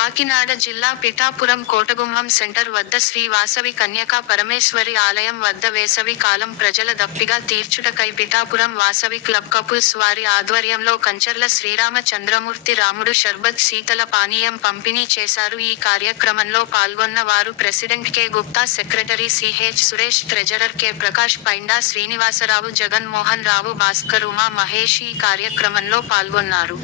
కాకినాడ జిల్లా పిఠాపురం కోటగుమ్మం సెంటర్ వద్ద శ్రీ వాసవి కన్యకా పరమేశ్వరి ఆలయం వద్ద వేసవి కాలం ప్రజల దప్పిగా తీర్చుటకై పిఠాపురం వాసవి క్లబ్ కపుల్స్ వారి ఆధ్వర్యంలో కంచర్ల శ్రీరామచంద్రమూర్తి రాముడు షర్బత్ శీతల పానీయం పంపిణీ చేశారు. ఈ కార్యక్రమంలో పాల్గొన్న వారు president K. Gupta secretary CH Suresh treasurer K. Prakash Painda Srinivasarao Jaganmohan Rao Bhaskar Uma Mahesh ఈ కార్యక్రమంలో పాల్గొన్నారు.